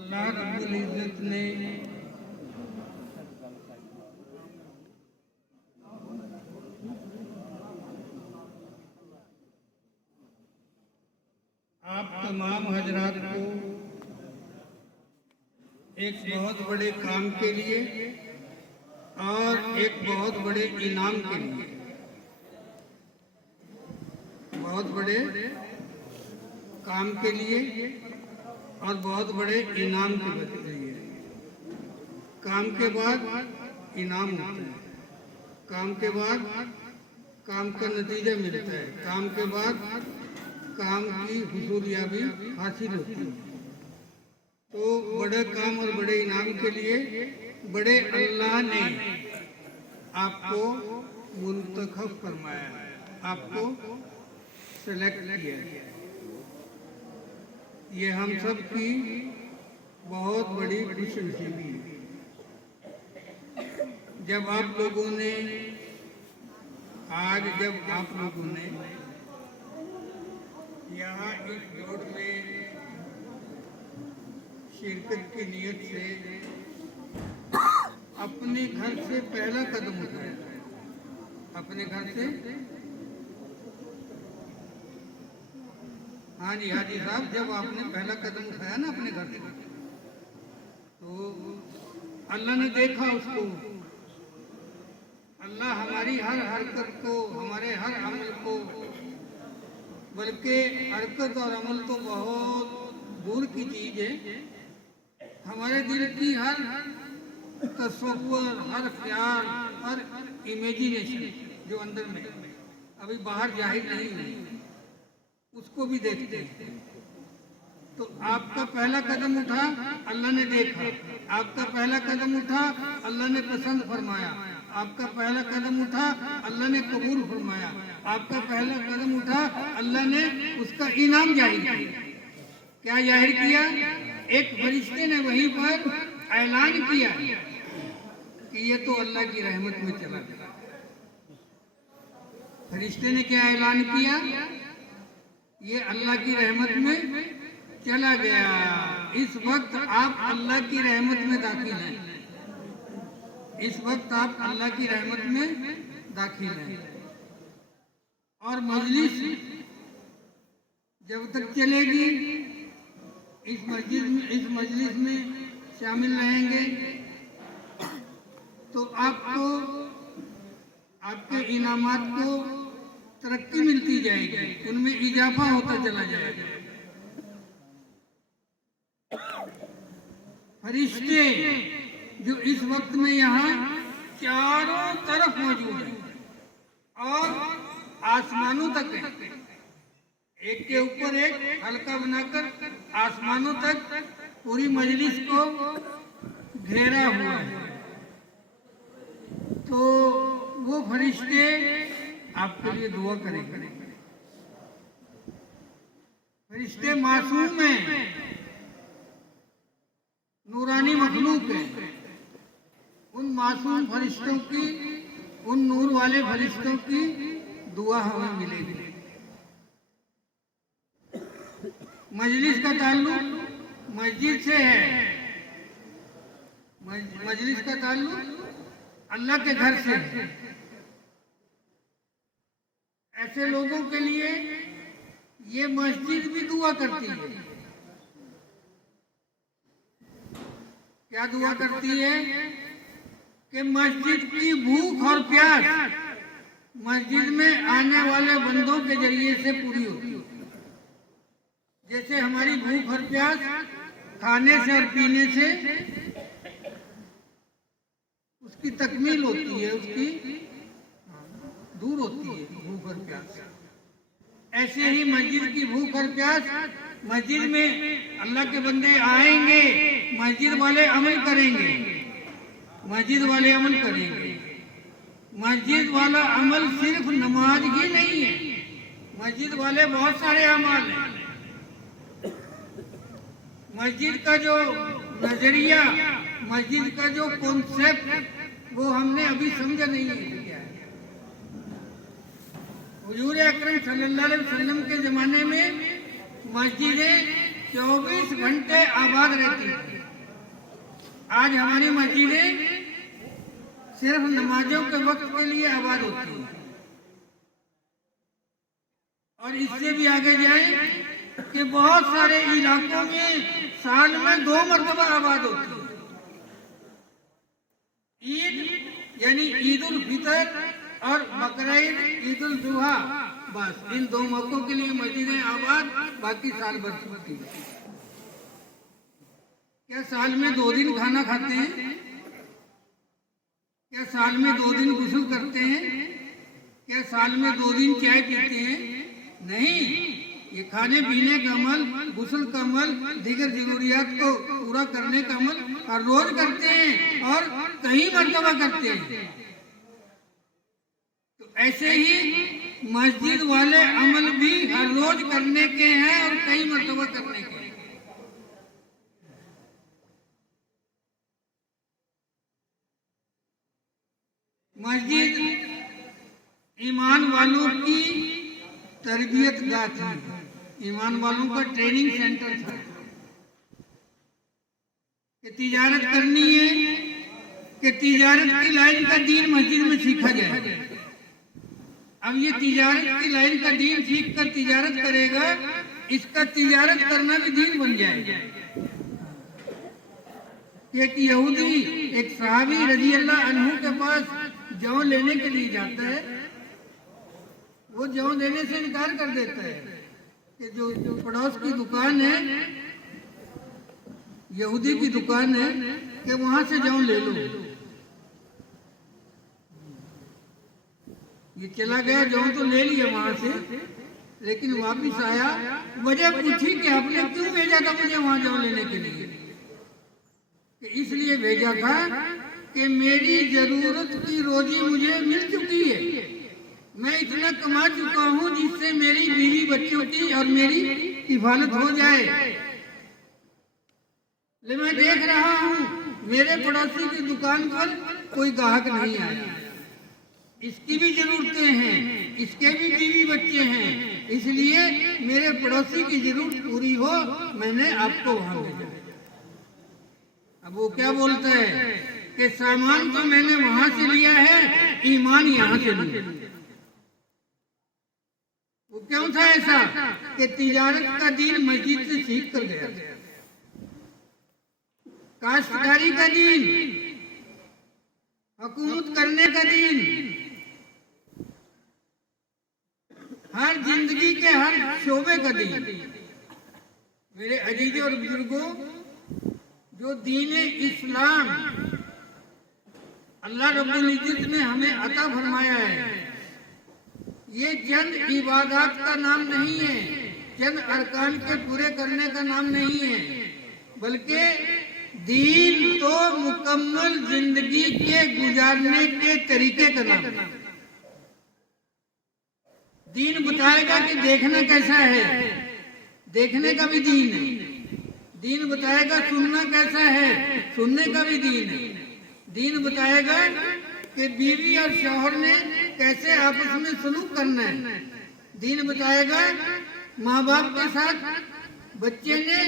अल्लाह रब्बुल इज्जत ने आप तमाम हजरात को एक बहुत बड़े काम के लिए और एक बहुत बड़े इनाम के लिए, बहुत बड़े काम के लिए और बहुत बड़े इनाम के लिए। काम के बाद इनाम होता है, काम के बाद काम का नतीजा मिलता है, काम के बाद काम की हुसूलियाबी हासिल होती है। तो बड़े काम और बड़े इनाम के लिए बड़े अल्लाह ने आपको मुंतखब फरमाया, आपको सेलेक्ट किया। ये हम सब की बहुत बड़ी खुशनसीबी है। जब आप लोगों ने यहाँ इस दौड़ में शिरकत की नीयत से अपने घर से पहला कदम उठाया, अपने घर से, हाँ जी साहब, जब आपने पहला कदम उठाया ना अपने घर से, तो अल्लाह ने देखा उसको। अल्लाह हमारी हर हरकत को, हमारे हर अमल को, बल्कि हरकत और अमल तो बहुत दूर की चीज है, हमारे दिल की हर तस्वुर, हर ख्याल, हर इमेजिनेशन जो अंदर में अभी बाहर जाहिर नहीं हुई, उसको भी देखते हैं। तो आपका पहला कदम उठा, अल्लाह ने देखा। आपका पहला कदम उठा, अल्लाह ने पसंद फरमाया। आपका पहला कदम उठा, अल्लाह ने कबूल फरमाया। आपका पहला कदम उठा, अल्लाह ने उसका इनाम जाहिर किया। क्या जाहिर किया? एक फरिश्ते ने वहीं पर ऐलान किया कि ये तो अल्लाह की रहमत में चला गया। फरिश्ते ने क्या ऐलान किया? ये अल्लाह की रहमत में चला गया। इस वक्त आप अल्लाह की रहमत में दाखिल हैं। इस वक्त आप अल्लाह की रहमत में दाखिल हैं। और मजलिस जब तक चलेगी, इस मजलिस में शामिल रहेंगे, तो आपको, आपके इनामात को तरक्की मिलती जाएगी, उनमें इजाफा होता चला जाएगा। फरिश्ते जो इस वक्त में यहाँ चारों तरफ मौजूद हैं और आसमानों तक है, एक के ऊपर एक हल्का बनाकर आसमानों तक पूरी मजलिस को घेरा हुआ है। तो वो फरिश्ते आपके लिए दुआ करेंगे। फरिश्ते मासूम हैं, नूरानी मखलूक है। उन मासूम फरिश्तों की, उन नूर वाले फरिश्तों की दुआ हमें मिलेगी। मजलिस का ताल्लुक मस्जिद से है, मजलिस का ताल्लुक अल्लाह के घर से है। ऐसे लोगों के लिए ये मस्जिद भी दुआ करती है। क्या दुआ करती है? कि मस्जिद की भूख और प्यास मस्जिद में आने वाले बंदों के जरिए से पूरी होती है। जैसे हमारी भूख और प्यास खाने से और पीने से उसकी तकमील होती है, उसकी दूर होती है भूख और प्यास। ऐसे ही मस्जिद की भूख और प्यास, मस्जिद में अल्लाह के बंदे आएंगे, मस्जिद वाले अमल करेंगे, मस्जिद वाले अमल करेंगे। मस्जिद वाला अमल सिर्फ नमाज ही नहीं है, मस्जिद वाले बहुत सारे अमल हैं। मस्जिद का जो नजरिया, मस्जिद का जो कॉन्सेप्ट, वो हमने अभी समझा नहीं है। हुजूर अकरम सल्लल्लाहु अलैहि वसल्लम के जमाने में मस्जिदें 24 घंटे आबाद रहती थी। आज हमारी मस्जिदें सिर्फ नमाजों के वक्त के लिए आबाद होती है, और इससे भी आगे जाए कि बहुत सारे इलाकों में साल में 2 मरतबा आबाद होती है। ईद यानी ईद उल फितर और बकरीद, ईद उल जुहा, बस इन 2 मौकों के लिए मस्जिदें आबाद, बाकी साल भर होती है। क्या साल में 2 दिन खाना खाते हैं? क्या साल में 2 दिन गुस्ल करते हैं? क्या साल में 2 दिन चाय पीते हैं? नहीं, ये खाने पीने का अमल, गुस्ल का अमल, दीगर जरूरियात को पूरा करने का अमल हर रोज करते हैं और कई मरतबा करते हैं। तो ऐसे ही मस्जिद वाले अमल भी हर रोज करने के हैं और कई मरतबा करने के हैं। मस्जिद ईमान वालों की तरबियत गाह थी, ईमान वालों का ट्रेनिंग सेंटर था कि तिजारत करनी है, कि तिजारत की लाइन का दीन मस्जिद में सीखा जाए। अब ये तिजारत की लाइन का दीन सीख कर तिजारत करेगा, इसका तिजारत करना भी दीन बन जाएगा। एक यहूदी एक सहाबी रजी अल्लाह अन्हु के पास जौ लेने के लिए जाता है, वो जौ देने से इनकार कर देता है कि जो पड़ोस की दुकान है, यहूदी की दुकान है, कि वहां से जौ ले लो। ये चला गया, जौ तो ले लिया वहां से, लेकिन वापिस आया, वजह पूछी कि आपने क्यों भेजा था मुझे वहां जौ लेने के लिए? कि इसलिए भेजा था कि मेरी जरूरत की रोजी मुझे मिल चुकी है, मैं इतना कमा चुका हूं जिससे मेरी बीवी बच्चों की और मेरी किफालत हो जाए। ले मैं देख रहा हूं मेरे पड़ोसी की दुकान पर कोई ग्राहक नहीं आया, इसकी भी जरूरतें हैं, इसके भी बीवी बच्चे हैं, इसलिए मेरे पड़ोसी की जरूरत पूरी हो, मैंने आपको वहां भेजा। अब वो क्या बोलता है कि सामान तो मैंने वहां से लिया है, ईमान यहां से लिया। वो क्यों था ऐसा कि तिजारत का दीन मस्जिद से सीख कर गया, काश्तकारी का दीन, हुकूमत करने का दीन, हर जिंदगी के हर शोबे का दीन। मेरे अजीजों और बुजुर्गों, जो दीन इस्लाम अल्लाह रब्बुल इज्जत ने हमें अता फरमाया है, ये चंद इबादत का नाम नहीं है, चंद अरकान के पूरे करने का नाम नहीं है, बल्कि दीन तो मुकम्मल जिंदगी के गुजारने के तरीके का नाम है। दीन बताएगा कि देखना कैसा है, देखने का भी दीन है। दीन बताएगा सुनना कैसा है, सुनने का भी दीन है। दीन बताएगा कि बीवी और शौहर ने कैसे आपस में सलूक करना है। दीन बताएगा माँ बाप के साथ बच्चे ने,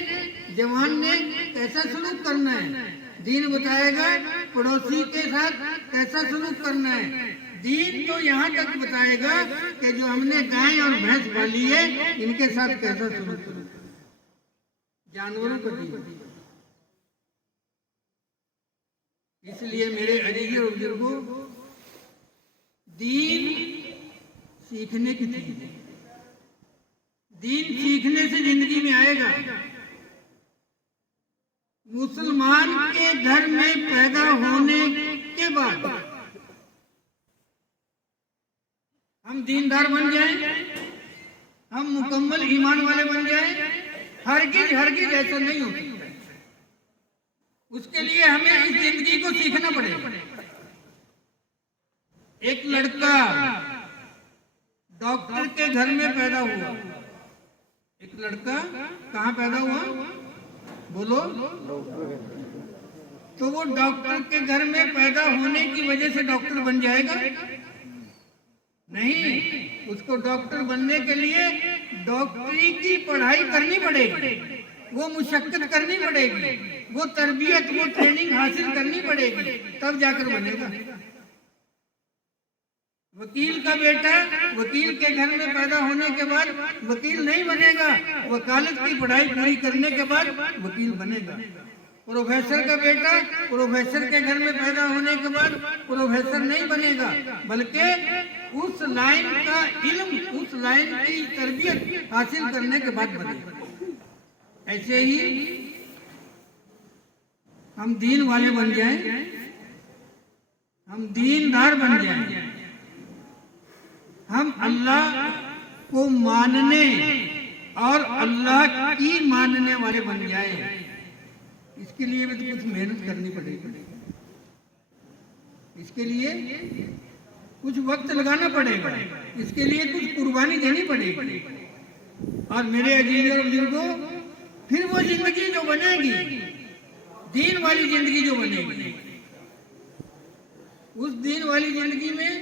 जवान ने कैसा सलूक करना है। दीन बताएगा पड़ोसी के साथ कैसा सलूक करना है। दीन तो यहाँ तक बताएगा कि जो हमने गाय और भैंस पाली है, इनके साथ कैसा सलूक करना है, जानवरों को दीन। इसलिए मेरे अजीज और बुजुर्गों, दीन सीखने की चीज है। दीन सीखने से जिंदगी में आएगा। मुसलमान के घर में पैदा होने के बाद हम दीनदार बन जाएं, हम मुकम्मल ईमान वाले बन जाएं, हरगिज हरगिज ऐसा नहीं हो सकता। उसके लिए हमें इस जिंदगी को सीखना पड़ेगा। एक लड़का डॉक्टर के घर में पैदा हुआ। एक लड़का कहाँ पैदा हुआ बोलो? तो वो डॉक्टर के घर में पैदा होने की वजह से डॉक्टर बन जाएगा? नहीं, उसको डॉक्टर बनने के लिए डॉक्टरी की पढ़ाई करनी पड़ेगी। वो मुशक्कत करनी पड़ेगी, वो तरबियत, वो ट्रेनिंग हासिल करनी पड़ेगी, तब जाकर बनेगा। वकील का बेटा वकील के घर में पैदा होने के बाद वकील नहीं बनेगा, वकालत की पढ़ाई पूरी करने के बाद वकील बनेगा। प्रोफेसर का बेटा प्रोफेसर के घर में पैदा होने के बाद प्रोफेसर नहीं बनेगा, बल्कि उस लाइन का इल्म, उस लाइन की तरबियत हासिल करने के बाद बनेगा। ऐसे ही हम दीन वाले बन जाएं, हम दीनदार बन जाएं, हम अल्लाह को मानने और अल्लाह की मानने वाले बन जाएं। इसके लिए भी तो कुछ मेहनत करनी पड़ेगी, इसके लिए कुछ वक्त लगाना पड़ेगा, इसके लिए कुछ कुर्बानी देनी पड़ेगी। और मेरे अजीज और बुजुर्गों, फिर वो जिंदगी जो बनेगी, दीन वाली जिंदगी जो बनेगी, उस दीन वाली जिंदगी में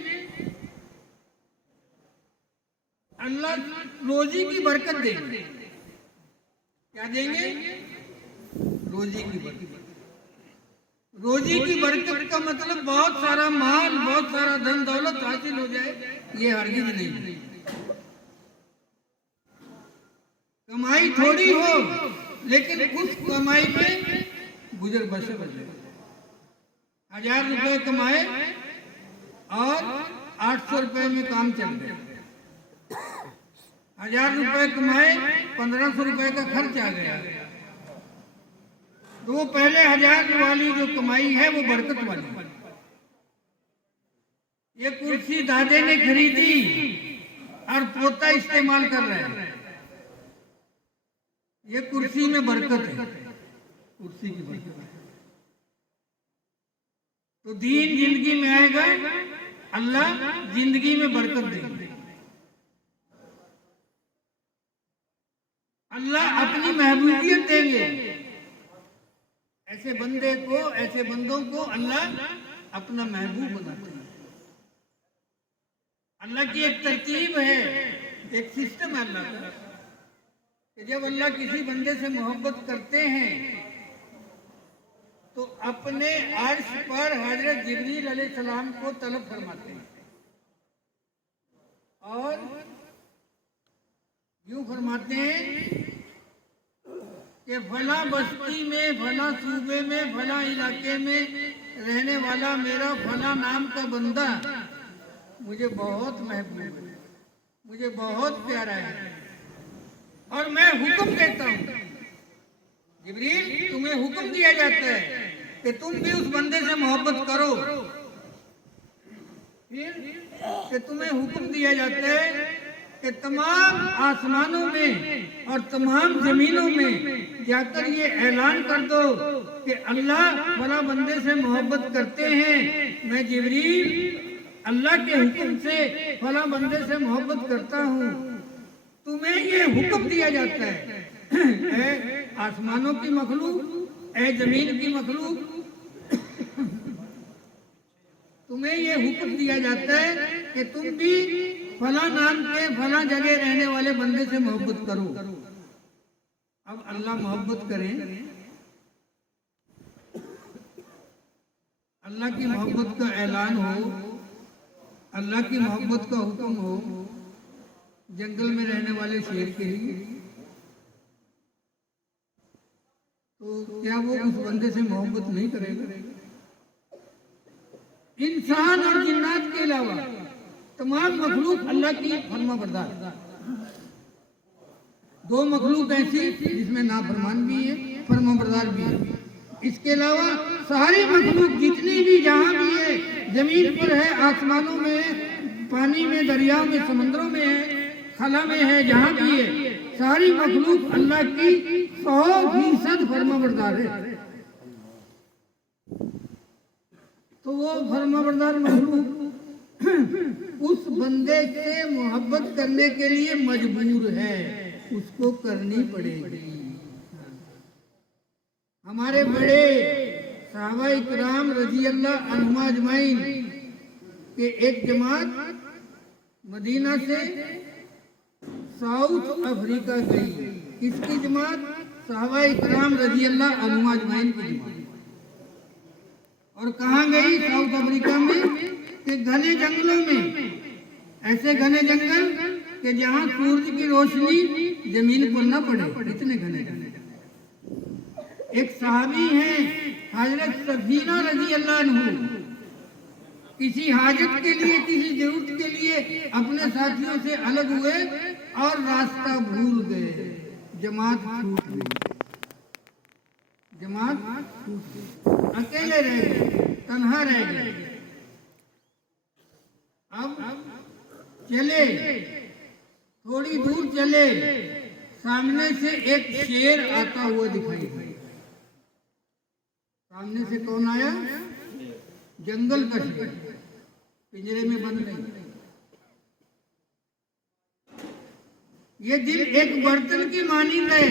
अल्लाह रोजी की बरकत देंगे। क्या देंगे? रोजी की बरकत। रोजी की बरकत का मतलब बहुत सारा माल, बहुत सारा धन दौलत हासिल हो जाए, ये हरगिज नहीं। कमाई थोड़ी हो, लेकिन उस कमाई में गुजर बसर हो जाए। 1000 रुपए कमाए और 800 रुपए में काम चल गया। 1000 रुपए कमाए, 1500 रुपए का खर्च आ गया, तो वो पहले 1000 वाली जो कमाई है वो बरकत वाली। ये कुर्सी दादे ने खरीदी और पोता इस्तेमाल कर रहे हैं, ये कुर्सी में बरकत है, कुर्सी की बरकत है। तो दीन जिंदगी में आएगा, अल्लाह जिंदगी में बरकत देंगे। अल्लाह अपनी महबूबियत देंगे। ऐसे बंदे को, ऐसे बंदों को अल्लाह अपना महबूब बनाते हैं। अल्लाह की एक तरतीब है, एक सिस्टम है अल्लाह का, कि जब अल्लाह किसी बंदे से मोहब्बत करते हैं तो अपने अर्श पर हजरत जिब्रील अलैहिस्सलाम को तलब फरमाते हैं और यूं फरमाते हैं कि फला बस्ती में, फला सूबे में, फला इलाके में रहने वाला मेरा फला नाम का बंदा मुझे बहुत महबूब है, मुझे बहुत प्यारा है, और मैं हुक्म देता हूँ। जिब्रील, तुम्हें हुक्म दिया जाता है कि तुम भी उस बंदे से मोहब्बत करो। फिर कि तुम्हें हुक्म दिया जाता है कि तमाम आसमानों में और तमाम जमीनों में जाकर ये ऐलान कर दो कि अल्लाह फला बंदे से मोहब्बत करते हैं। मैं जिब्रील अल्लाह के हुक्म से फला बंदे से मोहब्बत करता हूँ। तुम्हें ये हुक्म दिया जाता है, ऐ आसमानों की मखलूक, ऐ जमीन की मखलूक, तुम्हें ये हुक्म दिया जाता है कि तुम भी फला नाम के फला जगह रहने वाले बंदे से मोहब्बत करो। अब अल्लाह मोहब्बत करें, अल्लाह की मोहब्बत का ऐलान हो, अल्लाह की मोहब्बत का हुक्म हो जंगल में रहने वाले शेर के लिए, तो क्या वो उस बंदे से मोहब्बत नहीं करेगा? इंसान और जिन्नात के अलावा तमाम मखलूक अल्लाह की फरमाबरदार। 2 मखलूक ऐसी जिसमें नाफरमान भी है, फरमाबरदार भी है। इसके अलावा सारी मखलूक जितनी भी जहाँ भी है, जमीन पर है, आसमानों में है, पानी में, दरियाओं में, समंदरों में है, खला में है, जहाँ भी है, सारी मखलूक अल्लाह की 100% फरमाबरदार है। तो वो फरमाबरदार मखलूक उस बंदे से मोहब्बत करने के लिए मजबूर है, उसको करनी पड़ेगी। हमारे बड़े सहाबा इकराम रजी अल्लाह अन्हुम अजमाइन के एक जमात मदीना से साउथ अफ्रीका गई। किसकी जमात? सहाबा इकराम रजी अल्लाह अन्हुम अजमईन की जमात। और कहाँ गई? साउथ अफ्रीका में कि घने जंगलों में, ऐसे घने जंगल कि जहाँ सूरज की रोशनी जमीन पर न पड़े, इतने घने जंगल। एक सहाबी हैं हजरत सफीना रजी अल्लाह अन्हु, किसी हाजत के लिए, किसी जरूरत के लिए अपने साथियों से अलग हुए और रास्ता भूल गए, जमात छूट गई, जमात छूट गई, अकेले रह गए, तन्हा रह गए। अब चले, थोड़ी दूर चले, सामने से एक शेर आता हुआ दिखाई दिया। सामने से कौन आया? जंगल का शेर, पिंजरे में बंद नहीं। ये दिल एक बर्तन की मानिंद है।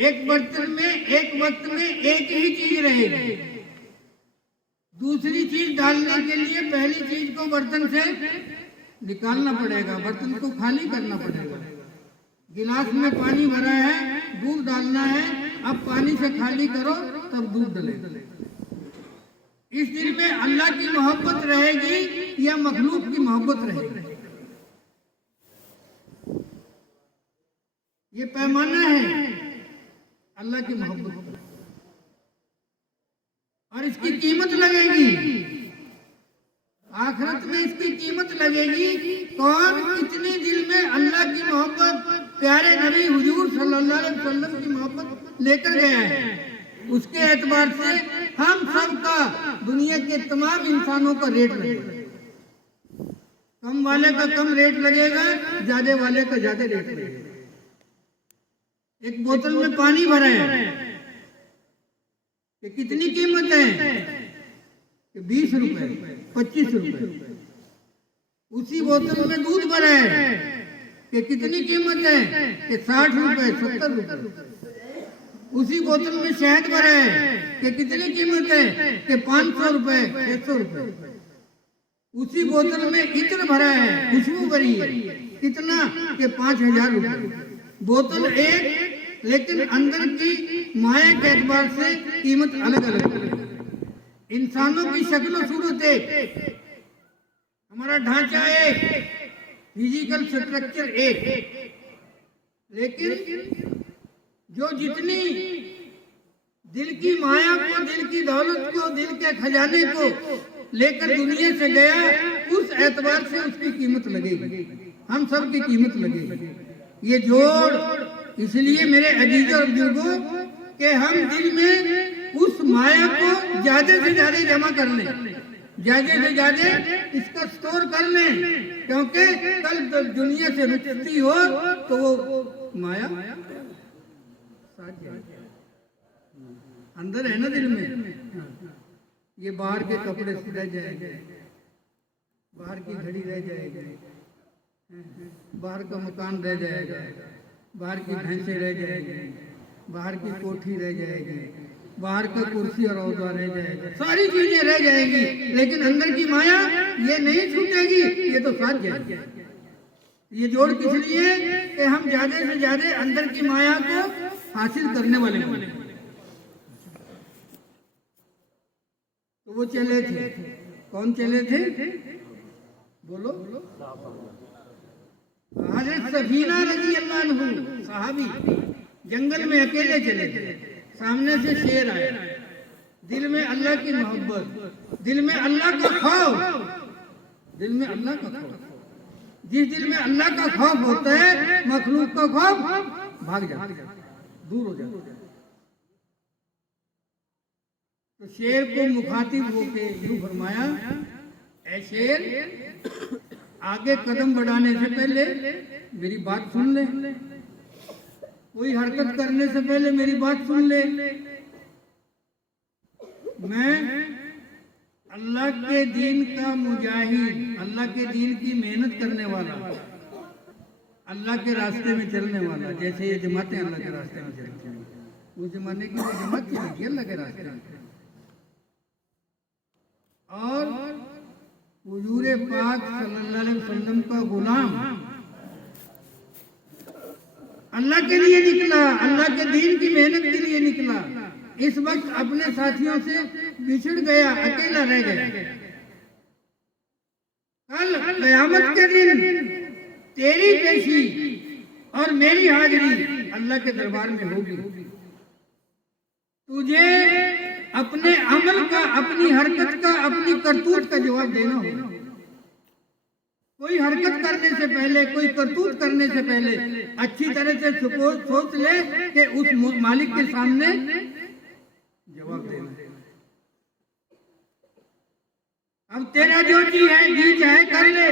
एक बर्तन में एक वक्त में एक ही चीज रहेगी। दूसरी चीज डालने के लिए पहली चीज को बर्तन से निकालना पड़ेगा, बर्तन को खाली करना पड़ेगा। गिलास में पानी भरा है, दूध डालना है, अब पानी से खाली करो तब दूध डलेगा। इस दिल में अल्लाह की मोहब्बत रहेगी या मखलूक की मोहब्बत रहेगी? ये पैमाना है अल्लाह की मोहब्बत, और इसकी कीमत लगेगी आखिरत में, इसकी कीमत लगेगी। कौन कितने दिल में अल्लाह की मोहब्बत, प्यारे नबी हुजूर सल्लल्लाहु अलैहि वसल्लम की मोहब्बत लेकर गया है, उसके एतबार से हम सब का, दुनिया के तमाम इंसानों का रेट लगेगा। कम वाले का कम रेट लगेगा, ज्यादा वाले का ज्यादा रेट लगेगा। एक बोतल में पानी भरा है कि कितनी कीमत है? कि 20 रुपए, 25 रुपए। उसी बोतल में दूध भरा है कि कितनी कीमत है? कि 60 रुपए, 70 रुपए। उसी बोतल में शहद भरा है कि कितनी कीमत है? कि 500 रुपए, 600 रुपए। उसी बोतल में इत्र भरा है, खुशबू भरी है, कितना? कि 5000 रुपए। बोतल एक, लेकिन अंदर की माया के एतबार से कीमत अलग अलग है। इंसानों की शक्ल सूरत एक, हमारा ढांचा एक, फिजिकल स्ट्रक्चर एक, लेकिन जो जितनी दिल की माया को, दिल की दौलत को, दिल के खजाने को लेकर दुनिया से गया, उस एतबार से उसकी कीमत लगेगी, हम सब की कीमत लगेगी। ये जोड़ इसलिए मेरे अजीजों और बुजुर्गों कि हम दिल में उस माया को ज्यादा से ज्यादा जमा कर लें, ज्यादा से ज्यादा इसका स्टोर कर लें, क्योंकि कल दुनिया से रुखसती हो तो वो माया अंदर है ना दिल में। ये बाहर के कपड़े रह जाएंगे, बाहर की घड़ी रह जाएगी, बाहर का मकान रह जाएगा, बाहर की भैंसें रह जाएगी, बाहर की कोठी रह जाएगी, बाहर का कुर्सी और औहदा रह जाएगा, सारी चीजें रह जाएगी, लेकिन अंदर की माया ये नहीं छूटेगी, ये तो साथ जाएगी। ये जोड़ किस लिए? कि हम ज्यादा से ज्यादा अंदर की माया को हासिल करने वाले बने। तो वो चले थे, कौन चले थे? बोलो। हजरत सफीना रजी अल्लाह अन्हु सहाबी जंगल में अकेले चले थे, सामने से शेर आया, दिल में अल्लाह की मोहब्बत, दिल में अल्लाह का खौफ, दिल में अल्लाह का खौफ। जिस दिल में अल्लाह का खौफ होता है, मखलूक का खौफ भाग जाता है, दूर हो जाता है। तो शेर को मुखातिब होकर यूं फरमाया, ऐ शेर, आगे कदम बढ़ाने से पहले मेरी बात सुन ले, कोई हरकत करने से पहले मेरी बात सुन ले। मैं अल्लाह के दीन का मुजाहिद, अल्लाह के दीन की मेहनत करने वाला, अल्लाह के रास्ते में चलने वाला, जैसे ये जमातें अल्लाह के रास्ते में चलती हैं, उस जमाने की वो जमात थी अल्लाह के रास्ते में। और हुजूर पाक सल्लल्लाहु अलैहि वसल्लम का गुलाम अल्लाह के लिए निकला, अल्लाह के दीन की मेहनत के लिए निकला, इस वक्त अपने साथियों से बिछड़ गया, अकेला रह गया। कल क़यामत के दिन तेरी पेशी और मेरी हाजिरी अल्लाह के दरबार में होगी। तुझे अपने अमल का, अपनी हरकत का, अपनी करतूत का जवाब देना होगा। कोई हरकत करने से पहले, कोई करतूत करने से पहले अच्छी तरह से सोच ले कि उस मालिक के सामने जवाब देना है। अब तेरा जो जी चाहे कर ले,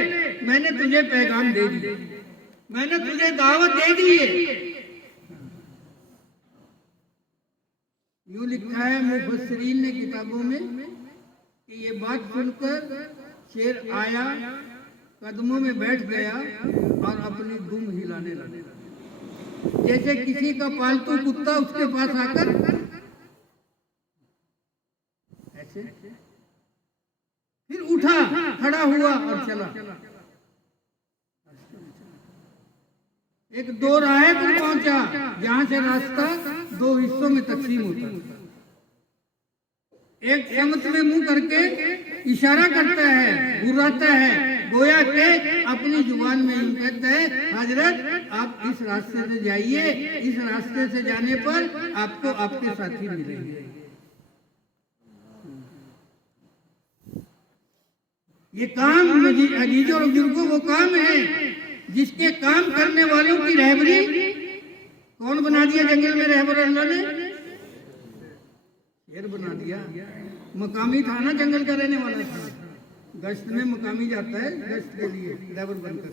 मैंने तुझे पैगाम दे दिया, मैंने तुझे दावत दे दी है। यूं लिखा है मुफस्सिरीन ने किताबों में कि ये बात सुनकर शेर आया, कदमों में बैठ गया और अपनी दुम हिलाने लगा, जैसे किसी का पालतू कुत्ता उसके पास आकर ऐसे, फिर उठा, खड़ा हुआ और चला। एक दो राहे पर पहुंचा जहां से रास्ता दो हिस्सों में तकसीम होता है। एक समत में मुंह करके इशारा करता है, बुलाता है, गोया के अपनी जुबान में यूं कहता है, हजरत आप इस रास्ते से जाइए, इस रास्ते से जाने पर आपको आपके साथी मिलेंगे। ये काम अजीजों और बुजुर्गों वो काम है जिसके काम करने वालों की रहबरी कौन बना दिया जंगल में रहबर अल्लाह ने? शेर बना दिया। मकामी था ना, जंगल का रहने वाला था, गश्त में मकामी जाता है गश्त के लिए रहबर बनकर।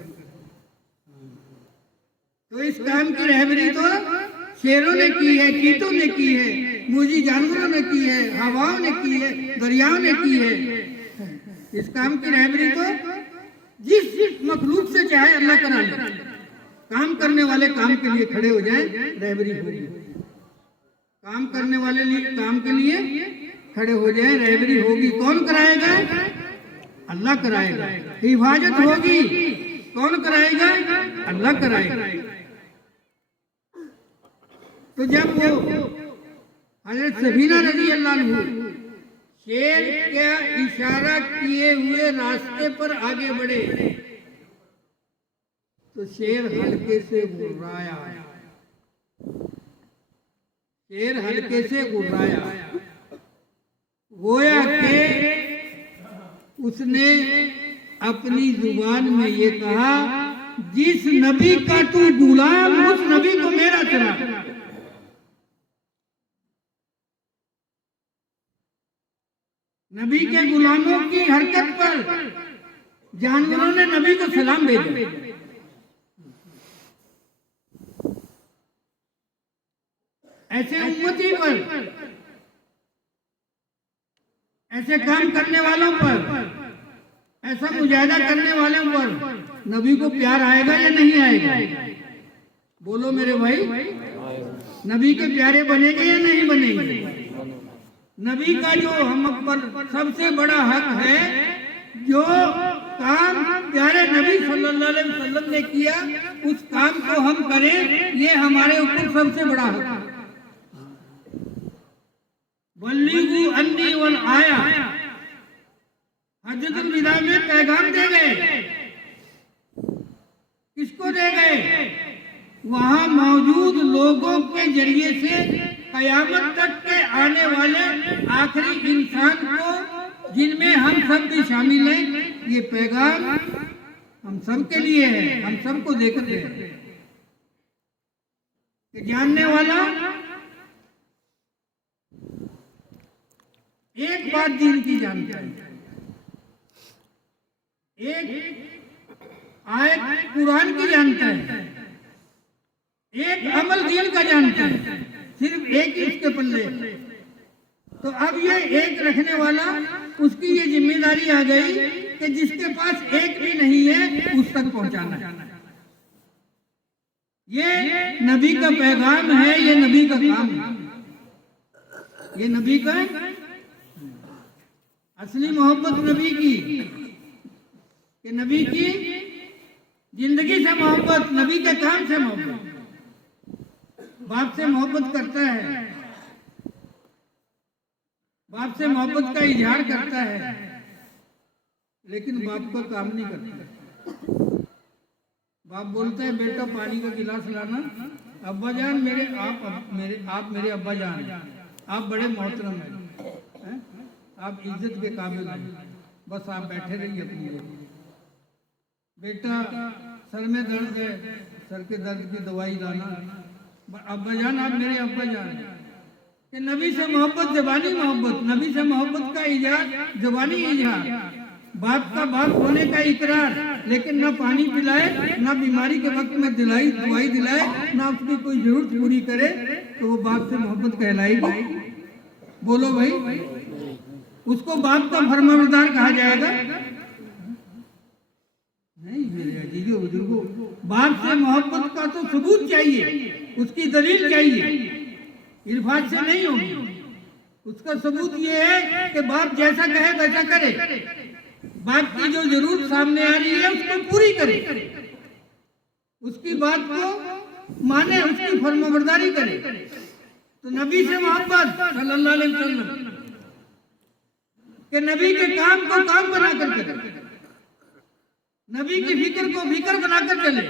तो इस काम की रहबरी तो शेरों ने की है, चीतों ने की है, मूजी जानवरों ने की है, हवाओं ने की है, दरियाओं ने की है। इस काम की रहबरी तो जिस मखलूक से चाहे अल्लाह करा ले। काम करने वाले काम के लिए खड़े हो जाए, रहबरी होगी। काम करने वाले काम के लिए खड़े हो जाए, रहबरी होगी। कौन कराएगा? अल्लाह कराएगा। हिफाजत होगी, कौन कराएगा? अल्लाह कराएगा। तो जब वो हज़रत सफीना रज़ी अल्लाह अन्हा शेर का इशारा किए हुए रास्ते पर आगे बढ़े तो शेर हल्के से गुर्राया, शेर हल्के से गुर्राया, गोया के उसने अपनी जुबान में ये कहा, जिस नबी का तू गुलाम उस नबी को मेरा चला। नबी के गुलामों की हरकत पर जानवरों ने नबी को सलाम भेजा। ऐसे उम्मती पर, ऐसे काम करने वालों पर, ऐसा मुजाहिदा करने वालों पर नबी को प्यार आएगा या नहीं आएगा? बोलो मेरे भाई, नबी के प्यारे बनेंगे या नहीं बनेंगे? नबी का जो हम पर सबसे बड़ा हक है, जो काम प्यारे नबी सल्लल्लाहु अलैहि वसल्लम ने किया उस काम को हम करें, ये हमारे ऊपर सबसे बड़ा हक है। बल्लिगु अन्नी वल आया, हज्जतुल विदा में पैगाम दे गए। किसको दे गए? वहां मौजूद लोगों के जरिए से कयामत तक के आने वाले आखिरी इंसान को, जिनमें हम सब भी शामिल हैं, ये पैगाम हम सब के लिए है, हम सबको देकर दे कि जानने वाला एक बात दीन की जानता है, एक आयत कुरान की जानता है, एक अमल दीन का जानता है, सिर्फ एक ही उसके पल्ले। तो अब ये एक रखने वाला, उसकी ये जिम्मेदारी आ गई कि जिसके पास एक भी नहीं है उस तक पहुंचाना। ये नबी का पैगाम है, ये नबी का काम है, ये नबी का असली मोहब्बत नबी की, कि नबी की जिंदगी से मोहब्बत, नबी के काम से मोहब्बत। बाप से मोहब्बत करता है, बाप से मोहब्बत का इजहार करता है, लेकिन बाप का काम नहीं करता। बाप बोलता है बेटा पानी का गिलास लाना, अब्बा जान आप मेरे अब्बा जान, आप बड़े मोहतरम हैं, आप इज्जत के काबिल हैं, बस आप बैठे रहिए अपनी जगह। बेटा सर में दर्द है, सर के दर्द की दवाई लाना, अब्बा जान आप मेरे अब्बा जान। कि नबी से मोहब्बत जबानी मोहब्बत, नबी से मोहब्बत का इजहार जबानी इजहार, बाप का बाप होने का इकरार, लेकिन ना पानी पिलाए, ना बीमारी के वक्त में दवाई दिलाए, ना उसकी कोई जरूरत पूरी करे, तो वो बाप से मोहब्बत कहलाएगी? बोलो भाई, उसको बाप का फरमाबरदार कहा जाएगा? नहीं मेरे अजीजों बुजुर्गों, बाप से मोहब्बत का तो सबूत चाहिए, उसकी दलील चाहिए, इल्फाज से नहीं होगी। उसका सबूत ये है कि बाप जैसा कहे वैसा करे, बाप की जो जरूरत सामने आ रही है उसको पूरी करे, उसकी बात को माने, उसकी फरमाबरदारी करे। तो नबी से मोहब्बत सल्लल्लाहु अलैहि वसल्लम के नबी के काम को काम बनाकर करे, नबी की फिक्र को फिक्र बनाकर चले।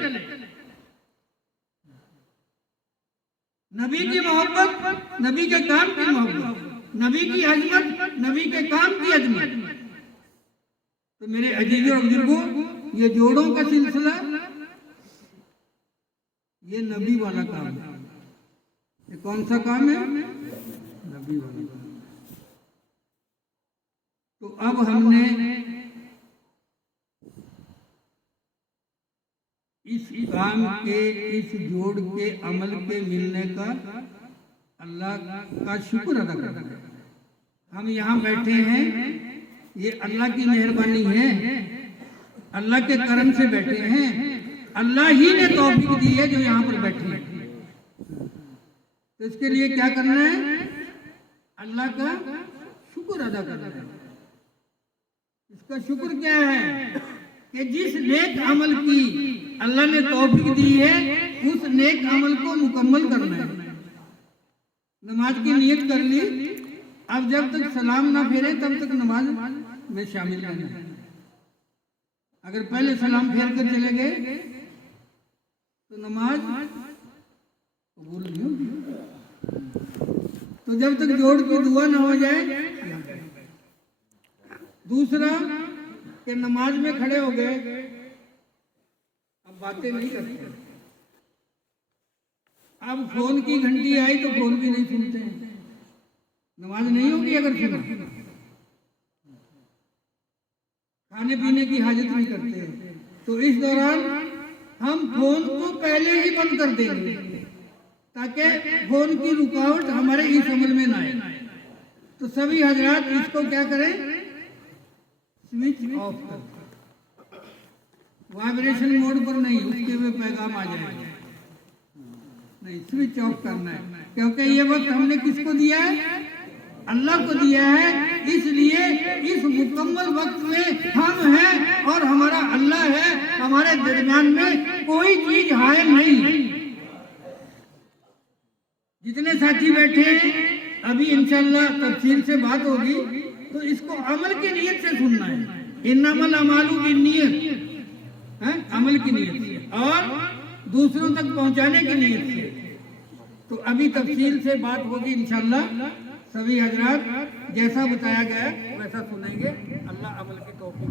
नबी की मोहब्बत, नबी के काम की मोहब्बत, नबी की अजमत, नबी के काम की अजमत। तो मेरे अजीजों और बुजुर्गों, ये जोड़ों का सिलसिला, ये नबी वाला काम है। ये कौन सा काम है? नबी वाला काम। तो अब हमने इस काम के, इस जोड़ के अमल के मिलने का अल्लाह का शुक्र अदा करते हैं। हम यहाँ बैठे हैं, ये अल्लाह की मेहरबानी है, अल्लाह के करम से बैठे हैं, अल्लाह ही ने तौफीक दी है जो यहाँ पर बैठे हैं। तो इसके लिए क्या करना है? अल्लाह का शुक्र अदा करना है। इसका शुक्र क्या है कि जिस नेक अमल की अल्लाह ने तौफीक दी है, उस नेक अमल को मुकम्मल करना है। नमाज की नियत कर ली, अब जब तक सलाम ना फेरे तब तक नमाज में शामिल रहना है। अगर पहले सलाम फेर कर चले गए तो नमाज कबूल नहीं होगी। तो जब तक जोड़ की दुआ ना हो जाए। दूसरा कि नमाज में खड़े हो गए, अब बातें नहीं करते, अब फोन की घंटी आई तो फोन भी नहीं सुनते हैं, नमाज नहीं होगी अगर सुना। खाने पीने की हाजत नहीं करते, तो इस दौरान हम फोन को पहले ही बंद कर देंगे ताकि फोन की रुकावट हमारे इस अमल में ना आए। तो सभी हजरात इसको क्या करें? स्विच ऑफ कर, वाइब्रेशन मोड पर नहीं, उसके में पैगाम आ जाएगा, नहीं स्विच ऑफ करना है। क्योंकि ये वक्त हमने किसको दिया है? अल्लाह को दिया है। इसलिए इस मुकम्मल वक्त में हम हैं और हमारा अल्लाह है, हमारे दरमियान में कोई चीज हायल नहीं। जितने साथी बैठे हैं, अभी इंशाअल्लाह तफसील से बात होगी, तो इसको अमल की नीयत से सुनना है। इन्नमल अमालू बिन्नियत है, अमल की नीयत से और दूसरों तक पहुंचाने की नीयत से। तो अभी तफसील से बात होगी इंशाअल्लाह। सभी हजरात जैसा बताया गया वैसा सुनेंगे। अल्लाह अमल की तौफीक